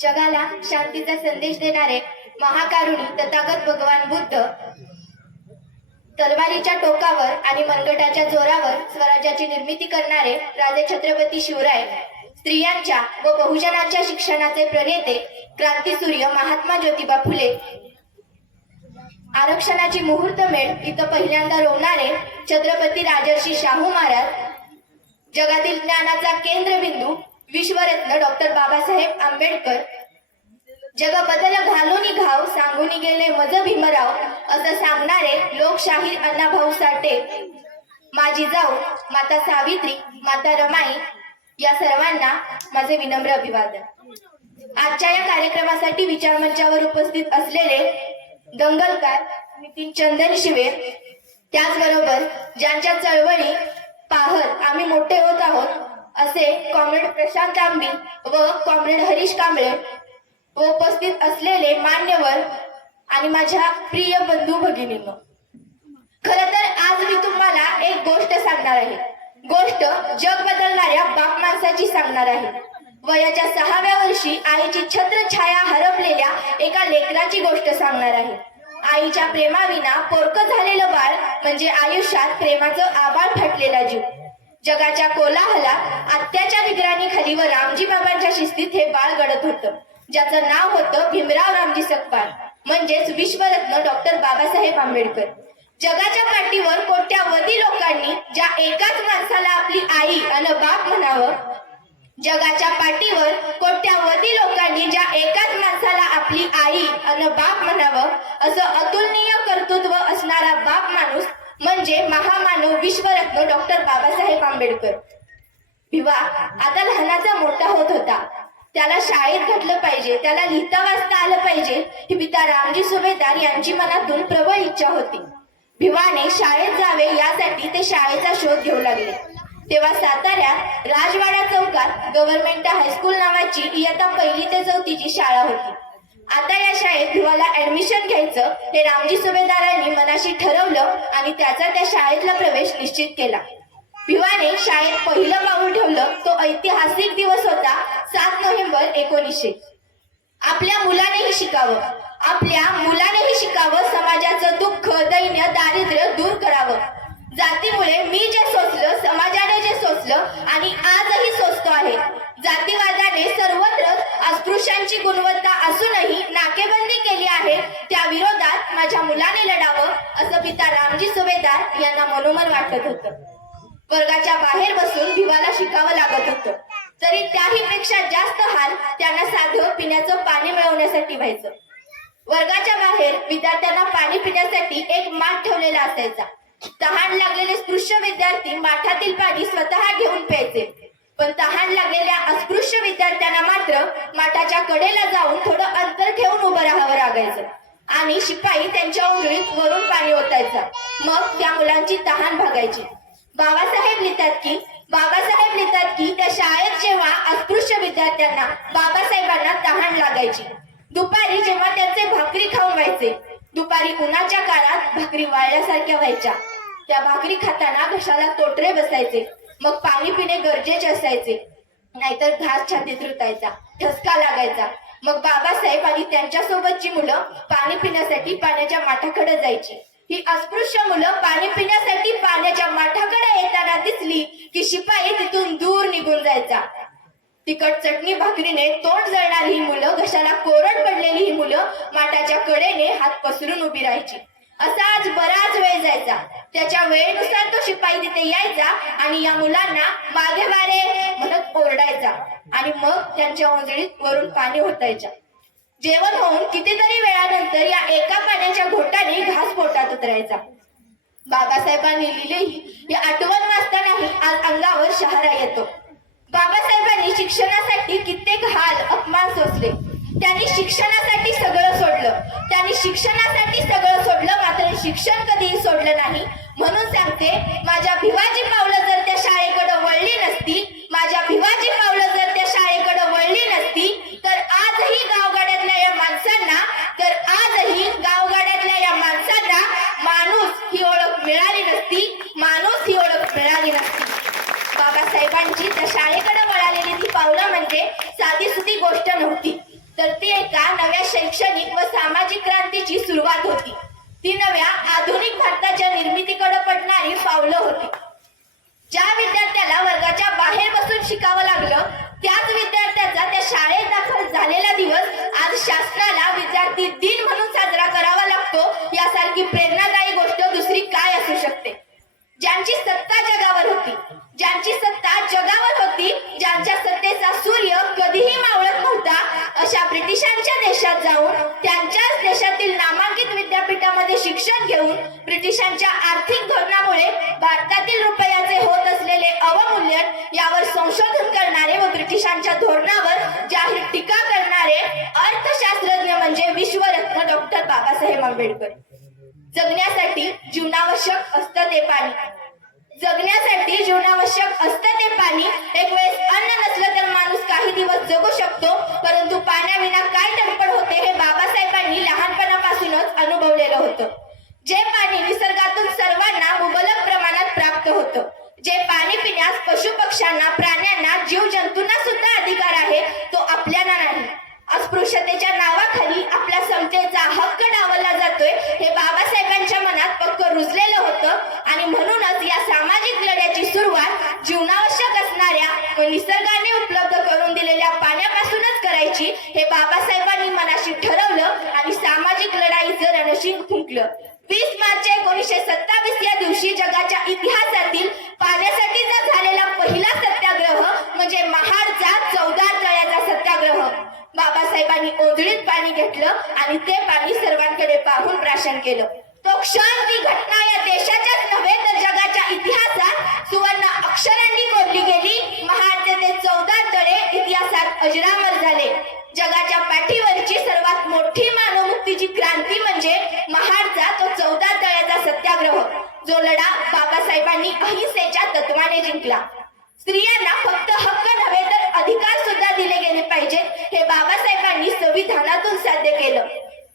जगाला शांतीचा संदेश देणारे महाकारुणी तथागत भगवान बुद्ध तलवारीच्या टोकावर आणि मनगटाच्या जोरावर स्वराज्याची निर्मिती करणारे राजे छत्रपती शिवराय, स्त्रियांच्या व बहुजनांच्या शिक्षणाचे प्रणेते क्रांतीसूर्य महात्मा ज्योतिबा फुले, आरक्षणाची मुहूर्तमेढ इथं पहिल्यांदा रोवणारे छत्रपती राजर्षी शाहू महाराज, जगातील ज्ञानाचा केंद्रबिंदू विश्वरत्न डॉक्टर बाबासाहेब आंबेडकर, जग बदल घालून घाव सांगून गेले मज भीमराव असं सांगणारे लोकशाहीर अण्णाभाऊ साठे, माझी जाऊ माता सावित्री, माता रमाई या सर्वांना माझे विनम्र अभिवादन। आजच्या या कार्यक्रमासाठी विचारमंचावर उपस्थित असलेले दंगलकार नितीन चंदन शिवे, त्याचबरोबर ज्यांच्या चळवळी पाहत आम्ही मोठे होत आहोत असे कॉम्रेड प्रशांत आंबी व कॉम्रेड हरीश कांबळे व उपस्थित असलेले मान्यवर आणि माझ्या प्रिय बंधू भगिनींनो, खर तर आज मी तुम्हाला एक गोष्ट सांगणार आहे। गोष्ट जग बदलणाऱ्या बाप माणसाची सांगणार आहे। वयाच्या 6व्या वर्षी आईची छत्रछाया हरपलेल्या एका लेकराची गोष्ट सांगणार आहे। आईच्या प्रेमाविना पोरकं झालेलं बाळ म्हणजे आयुष्यात प्रेमाचं आभाळ फाटलेला जीव। जगाच्या कोलाहलात आत्याच्या निगराणीखाली व रामजी बाबांच्या शिस्तीत हे बाळ घडत होतं, ज्याचं नाव होतं भीमराव रामजी सकपाळ म्हणजेच विश्वरत्न डॉक्टर बाबासाहेब आंबेडकर। जगाच्या पाठीवर कोट्यावधी लोकांनी ज्या एकाच माणसाला आपली आई आणि बाप म्हणावं, जगाच्या पाठीवर कोट्यावधी लोकांनी ज्या एकाच माणसाला आपली आई आणि बाप म्हणावं असं अतुलनीय कर्तृत्व असणारा बाप माणूस म्हणजे महामानव विश्वरत्न डॉक्टर बाबासाहेब आंबेडकर। भिवा आता लहानाचा मोठा होत होता। त्याला शाळेत घातलं पाहिजे, त्याला लिहिता वाचता आलं पाहिजे ही पिता रामजी सुभेदार यांची मनातून प्रबळ इच्छा होती। भिवाने शाळेत जावे यासाठी ते शाळेचा शोध घेऊ लागले। तेव्हा साताऱ्यात राजवाडा चौकात गव्हर्नमेंट हायस्कूल नावाची इयत्ता 1ली ते 4थीची शाळा होती। आता या शाळेत भिवाला ऍडमिशन घ्यायचं हे रामजी सुभेदारांनी मनाशी ठरवलं आणि त्याचा त्या शाळेतला प्रवेश निश्चित केला। भिवाने शाळेत पहिलं पाऊल ठेवलं तो ऐतिहासिक दिवस होता 7 नोव्हेंबर 1900। आपल्या मुलानेही शिकावं, आपल्या मुलानेही शिकावं, समाजाचं दुःख, दैन्य, दारिद्र्य दूर करावं। जातीमुळे मी जे सोचलं, समाजाने जे सोचलं आणि आजही सोचतो आहे, जातीवादाने सर्वत्र अस्पृश्यांची गुणवत्ता असूनही नाकेबंदी केली आहे, त्या विरोधात माझ्या मुलाने लढावं असं पिता रामजी सुभेदार यांना मनोमन वाटत होतं। वर्गाच्या बाहेर बसून भिवाला शिकावं लागत होतं, तरी त्याही पेक्षा जास्त हाल त्यांना साधं पिण्याचं पाणी मिळवण्यासाठी व्हायचं। वर्गाच्या बाहेर विद्यार्थ्यांना पाणी पिण्यासाठी एक माठ ठेवलेला असायचा। तहान लागलेले स्पृश्य विद्यार्थी माठातील पाणी स्वतः घेऊन प्यायचे, पण तहान लागलेल्या अस्पृश्य विद्यार्थ्यांना मात्र माठाच्या कडेला जाऊन थोडं अंतर ठेवून उभं राहावं लागायचं आणि शिपाई त्यांच्या उंजळीत वरून पाणी ओतायचा। मग त्या मुलांची तहान भागायची। बाबासाहेब लिहितात की त्या शाळेत जेव्हा अस्पृश्य विद्यार्थ्यांना बाबासाहेबांना तहान लागायची, दुपारी जेव्हा त्यांचे भाकरी खाऊन व्हायचे, दुपारी उन्हाच्या काळात भाकरी वाळल्यासारख्या व्हायच्या, त्या भाकरी खाताना घशाला तोटरे बसायचे, मग पाणी पिणे गरजेचे असायचे, नाहीतर घास छातीत रुतायचा, ठसका लागायचा। मग बाबासाहेब आणि त्यांच्या सोबतची मुलं पाणी पिण्यासाठी पाण्याच्या माठाकडे जायची। ही अस्पृश्य मुलं पाणी पिण्यासाठी पाण्याच्या माठाकडे येताना दिसली की शिपाई तिथून दूर निघून जायचा। तिखट चटणी भाकरीने तोंड जळणारी ही मुलं, घशाला कोरड पडलेली ही मुलं माठाच्या कडेने हात पसरून उभी राहायची। असा आज बराच वेळ जायचा। त्याच्या वेळेनुसार तो शिपाई तिथे यायचा आणि या मुलांना मागे मारे म्हणत ओरडायचा आणि मग त्यांच्या उंजळीत वरून पाणी ओतायच्या। जेवण होऊन कितीतरी वेळानंतर या एका पाण्याच्या घोटाने घास पोटात उतरायचा। बाबासाहेबांनी लिहिलेली ही आठवण वाचतानाही आज अंगावर शहारा येतो। बाबासाहेबांनी शिक्षणासाठी कित्येक हाल अपमान सोसले। त्यांनी शिक्षणासाठी सगळं सोडलं, मात्र शिक्षण कधीही सोडलं नाही। म्हणून सांगते, माझ्या भिवाची पावलं जर त्या शाळेकडे वळली नसती, माझ्या भिवाची पावलं जर त्या शाळेकडे वळली नसती, तर आजही गावगाड्यातल्या या माणसांना माणूस ही ओळख मिळाली नसती। बाबासाहेबांची त्या शाळेकडे वळालेली ती पावलं म्हणजे साधी सुधी गोष्ट नव्हती। नव्या शैक्षणिक व सामाजिक क्रांतीची सुरुवात होती. ती नव्या आधुनिक भारताच्या निर्मितीकडे पडणारी पावलं होती. ज्या विद्यार्थ्याला वर्गाच्या बाहेर बसून शिकावं लागलं, त्याच विद्यार्थ्याचा त्या शाळेत दाखल झालेला दिवस आज शासनाला विद्यार्थी दिन म्हणून साजरा करावा लागतो. यासारखी प्रेरणादायी गोष्ट दुसरी काय असू शकते? ज्यांची सत्ता जगावर होती, ज्यांची सत्ता जगावर होती, ज्यांच्या सत्तेचा सूर्य कधीही मावळत नव्हता, अशा ब्रिटिशांच्या देशात जाऊन त्यांच्याच देशातील नामांकित विद्यापीठामध्ये शिक्षण घेऊन ब्रिटिशांच्या आर्थिक धोरणामुळे भारतातील रुपयाचे होत असलेले अवमूल्यन यावर संशोधन करणारे व ब्रिटिशांच्या धोरणावर जाहीर टीका करणारे अर्थशास्त्रज्ञ म्हणजे विश्वरत्न डॉक्टर बाबासाहेब आंबेडकर. जगण्यासाठी जीवनावश्यक असतं ते पाणी, जगण्यासाठी जीवनावश्यक असतं ते पाणी. एक वेळेस अन्न नसलं तर माणूस काही दिवस जगू शकतो, परंतु पाण्याविना काय धडपड होते हे बाबासाहेबांनी लहानपणापासूनच अनुभवलेलं होतं. जे पाणी निसर्गातून सर्वांना मुबलक प्रमाणात प्राप्त होतं, जे पाणी पिण्यास पशुपक्ष्यांना, प्राण्यांना, जीवजंतूंना सुद्धा अधिकार आहे, तो आपल्याला नाही. अस्पृश्यतेच्या नावाखाली आपल्या समतेचा हक्क डावलला जातोय हे बाबासाहेबांच्या मनात पक्क रुजलेलं होतं. आणि म्हणूनच या सामाजिक लढ्याची सुरुवात जीवनावश्यक असणाऱ्या व निसर्गाने उपलब्ध करून दिलेल्या पाण्यापासूनच करायची हे बाबासाहेबांनी मनाशी ठरवलं आणि सामाजिक लढाईचं रणशिंग फुंकलं. 20 मार्च 1927 या दिवशी जगाच्या इतिहासातील पाण्यासाठीचा झालेला पहिला सत्याग्रह म्हणजे महाडचा 14 तळ्याचा सत्याग्रह. बाबासाहेबांनी ओंजळीत पाणी घेतलं आणि ते पाणी सर्वांकडे पाहून प्राशन केलं. तो क्षण, ती घटना या देशाच्याच नव्हे तर जगाच्या इतिहासात सुवर्ण अक्षरांनी कोरली गेली. महाडचे ते 14 तळे इतिहासात अजरामर झाले. जगाच्या पाठीवरची सर्वात मोठी मानवमुक्तीची क्रांती म्हणजे महाडचा तो 14 तळ्याचा सत्याग्रह, जो लढा बाबासाहेबांनी अहिंसेच्या तत्वाने जिंकला. स्त्रियांना फक्त हक्क नव्हे तर अधिकार सुद्धा दिले गेले पाहिजेत हे बाबासाहेबांनी संविधानातून साध्य केलं.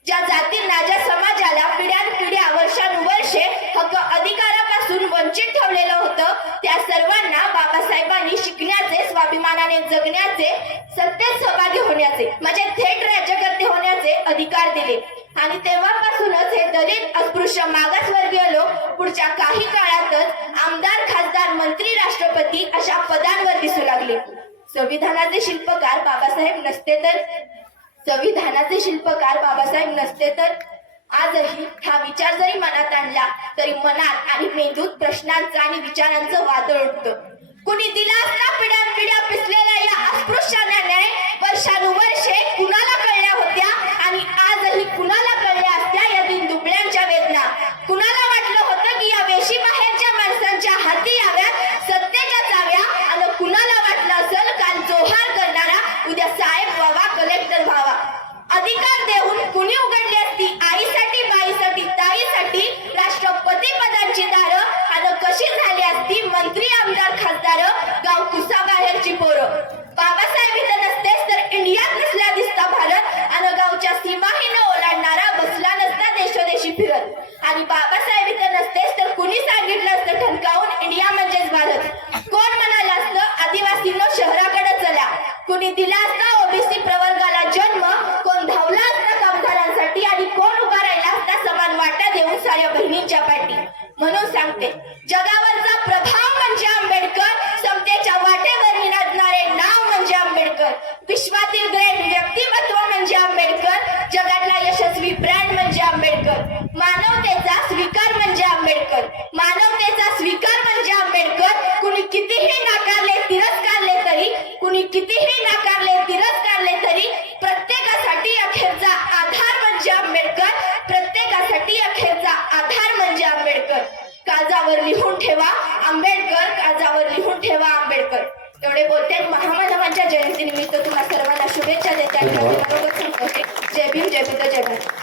ज्या जातींना, ज्या समाजाला पिढ्यानपिढ्या, वर्षानुवर्षे हक्क अधिकारापासून वंचित ठेवलेलं होतं, त्या सर्वांना बाबासाहेबांनी शिकण्याचे, स्वाभिमानाने जगण्याचे, सत्तेत सहभागी होण्याचे म्हणजे थेट राज्यकर्ते होण्याचे अधिकार दिले. आणि तेव्हापासूनच हे दलित, अस्पृश्य, मागासवर्गीय लोक पुढच्या काही काळातच आमदार, खासदार, मंत्री, राष्ट्रपती अशा पदांवर दिसू लागले. संविधानाचे शिल्पकार बाबासाहेब नसते तर आजही हा विचार जरी मनात आणला तरी मनात आणि मेंदूत प्रश्नांचं आणि विचारांचं वादळ उठतं. कुणी दिला असता पिढ्यानपिढ्या पिसलेल्या या अस्पृश्यांना न्याय? वर्षानुवर्षे कुणाला कळल्या होत्या आणि आजही कुणाला कळल्या असत्या या दुबळ्यांच्या वेदना? कुणाला वाटलं होतं की या वेशी बाहेरच्या माणसांच्या हाती याव्यात सत्तेच्या चाव्या? आणि कुणाला वाटलं असेल काल जोहार करणारा उद्या साहेब व्हावा, कलेक्टर व्हावा? अधिकार देऊन कुणी उघडली असती आईसाठी, बाईसाठी, ताईसाठी राष्ट्रपती पदांची दारं? आणि कशी झाली असती मंत्री, आमदार, खासदार, गाव कुसाबाहेरची पोरं? बाबासाहेब इथं नसतेच तर इंडियात नसला दिसता भारत, आणि गावच्या सीमाही न ओलांडणारा बसला नसता देशोदेशी फिरत. आणि बाबासाहेब इथं नसतेच तर कुणी सांगितलं असतं ठणकावून इंडिया म्हणजेच भारत? कोण म्हणालं असतं आदिवासींनो शहराकडे चला? कुणी दिला असता ओबीसी प्रवर्गाला जन्म? कोण धावला असता कामगारांसाठी? आणि कोण उभा राहिला असता समान वाटा देऊन साऱ्या बहिणींच्या पाठी? म्हणून सांगते, जगावरचा प्रभाव म्हणजे आंबेडकर, समतेच्या वाटेवर निनादणारे नाव म्हणजे आंबेडकर, विश्वातील ग्रेट व्यक्तिमत्व म्हणजे आंबेडकर, जगातला यशस्वी ब्रँड म्हणजे आंबेडकर, मानवतेचा स्वीकार म्हणजे आंबेडकर, मानवतेचा स्वीकार म्हणजे आंबेडकर. कुणी कितीही नाकारले, तिरस्कारले तरी, कुणी कितीही नाकारले, तिरस्कारले तरी प्रत्येकासाठी अखेरचा आधार म्हणजे आंबेडकर, प्रत्येकासाठी अखेरचा आधार म्हणजे आंबेडकर. काळजावर लिहून ठेवा आंबेडकर, काळजावर लिहून ठेवा आंबेडकर. एवढे बोलते महामानवांच्या जयंतीनिमित्त तुम्हाला सर्वांना शुभेच्छा देते. जय भीम, जय बुद्ध, जय भारत.